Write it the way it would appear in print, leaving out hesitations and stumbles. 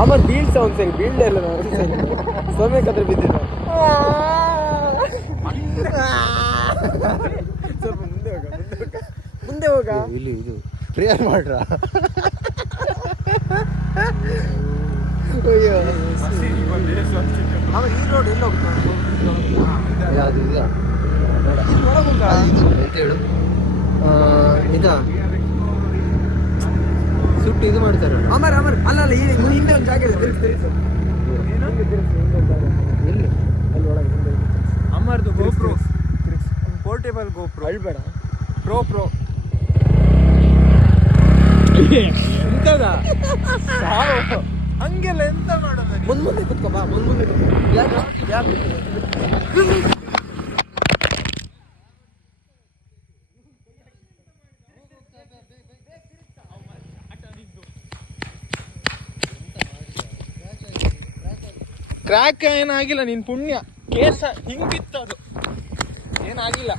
ಅಮರ್ ಬೀಳ್ಸ ಒಂದ್ಸರಿ ಬೀಳ್ಲೇ ಇಲ್ಲ ನಾವು ಒಂದ್ಸರಿ ಸೊಮ್ಮೆ ಕತ್ರ ಬಿದ್ದಿದ್ದ ಸ್ವಲ್ಪ ಮುಂದೆ ಹೋಗ ಇಲ್ಲಿ ಇದು ಪ್ರೇಯರ್ ಮಾಡ್ರ ಅಯ್ಯೋ ಅಮರ್ ಈ ರೋಡ್ ಎಲ್ಲ ಹೋಗ್ತಾನೆ ಯಾವುದು ಇದಾ ಎಂತ ಹೇಳು ಇದಾ ಸುಟ್ಟು ಇದು ಮಾಡ್ತಾರಲ್ಲ ಅಮರ್ ಅಲ್ಲ ಹಿಂದೆ ಒಂದು ಜಾಗ ಇದೆ ಎಲ್ಲಿ ಅಲ್ಲಿ ಒಳಗೆ ಅಮರ್ದು ಗೋಪ್ರೋ ಪೋರ್ಟೇಬಲ್ ಗೋಪ್ರೋ ಅಳ್ಬೇಡ ಪ್ರೋ ಎಂತದ ಹಂಗೆಲ್ಲ ಎಂತ ಮಾಡೋದು ಮುಂದೆ ಕುತ್ಕೋ ಬಾ ಮುಂದೆ ಯಾಕೆ ಕ್ರ್ಯಾಕ್ ಏನಾಗಿಲ್ಲ ನಿನ್ ಪುಣ್ಯ ಕೇಸ ಹಿಂಗಿತ್ತು ಅದು ಏನಾಗಿಲ್ಲ